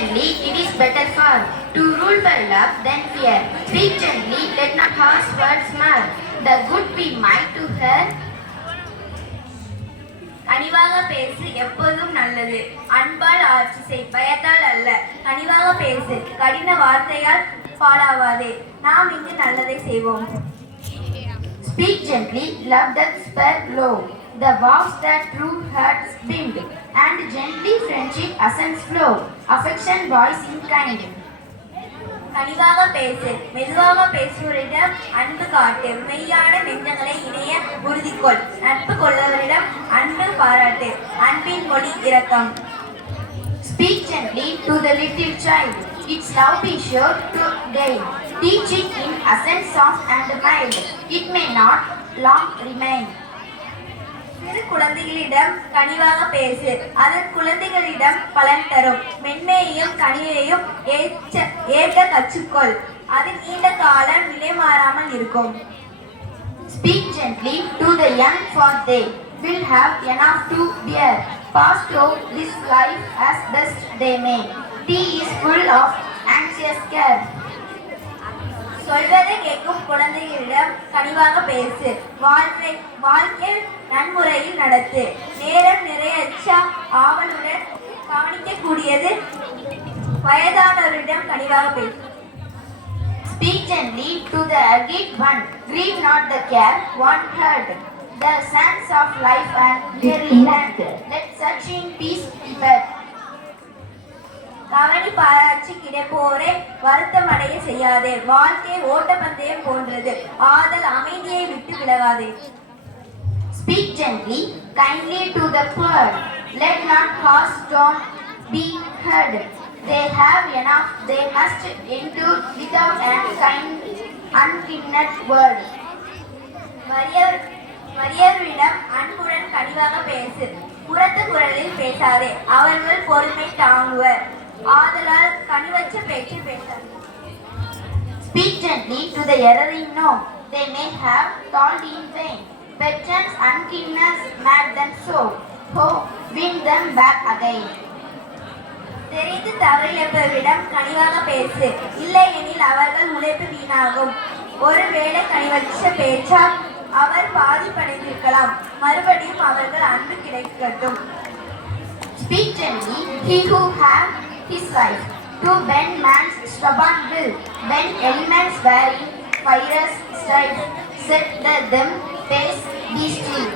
gently, it is better far to rule by love than fear. Speak gently, let not harsh words mar. The good be mild to her. கனிவாக பேசு எப்போதும் நல்லது, அன்பால் ஆட்சி செய் பயத்தால் அல்ல. கனிவாக பேசு, கடின வார்த்தையால் பாழாவாதே. நாம் இங்கு நல்லதை செய்வோம். Speak gently, love that spur low, the vows that true hearts bind, and gently friendship ascends flow, affection voice in kind. கனிவாக பேசு, மெதுவாக பேசுவோரிடம் அன்பு காட்டு. மெய்யான நெஞ்சங்களை இணைய உறுதிக்கொள். நட்பு கொள்ளவரிடம் அன்பு பாராட்டு. அன்பின் மொழி இரக்கம். Speak gently to the little child, its love be sure to gain. Teach it in accent soft and mild, it may not long remain. சிறு குழந்தைகளிடம் கனிவாக பேசு, அது குழந்தைகளிடம் பலன் தரும். மென்மையையும் கனிவையும் ஏற்க கற்றுக்கொள், அது நீண்ட காலம் நிலை மாறாமல் இருக்கும். Speak gently to the young, for they will have enough to bear. Pass through this life as best they may. Tea is full of anxious care. சொல்வதை கேட்கும் குழந்தைகளிடம் கனிவாக பேசு. வாழ்க்கை நன்முறையில் நடத்து. நேரம் நிறையற்ற ஆவலுடன் கவனிக்கக்கூடியது வயதானவரிடம் கனிவாக பேசு. Speak gently to the aged one, grieve not the care one heard. The sands of life and weary land, let such in peace be fed. கவனி பாராட்சி கிடைப்போரை வருத்தமடைய செய்யாதே. வாழ்க்கை ஓட்டப்பந்தயம் போன்றது, ஆதல் அமைதியை விட்டு விலகாதே. Speak gently, kindly to the poor, let not cause stone be heard. They have enough, they must endure without an unkind word. வறியவரிடம் அன்புடன் கனிவாக பேசு. புறத்து குரலில் பேசாதே, அவர்கள் பொறுமை தாங்குவர். ஆதலால் கனிவற்ற பேச்சு பேசாதே. Speak gently to the erring no, they may have toiled in vain. Veterans unkindness mad them so, oh, win them back again. தெரிந்து தவறிழப்பவரிடம் கனிவாக பேசு, இல்லை எனில் அவர்கள் உழைப்பு வீணாகும். ஒருவேளை கனிவற்ற பேச்சால் அவர் பாதிப்படைந்திருக்கலாம், மறுபடியும் அவர்கள் அன்பு கிடைக்கட்டும். Speak gently, he who have his life, to bend man's stubborn will, bend elements wherein fires strife, set them pace, be still.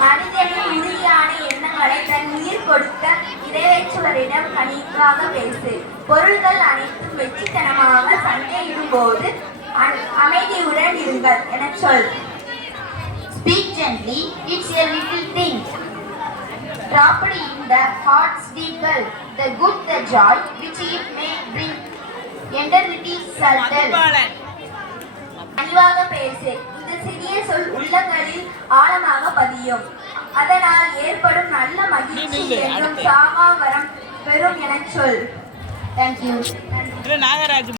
மனிதனின் உறுதியான எண்ணங்களை தன் உயிர் கொடுக்க நிறைவேற்றுவரிடம் கனிவாக பேசு. பொருள்கள் அனைத்தும் வெற்றித்தனமாக சண்டையிடும் போது அமைதியுடன் இருங்கள் என சொல். Speak gently, it's a little thing, dropped in the heart's deep well, the good, the joy which it may bring, eternity subtle. கனிவாக பேசு, இந்த சிறிய சொல் உள்ளங்களில் ஆழமாக பதியும். அதனால் ஏற்படும் நல்ல மகிழ்ச்சி என்றும் சாகாவரம் பெறும் என சொல். Thank you.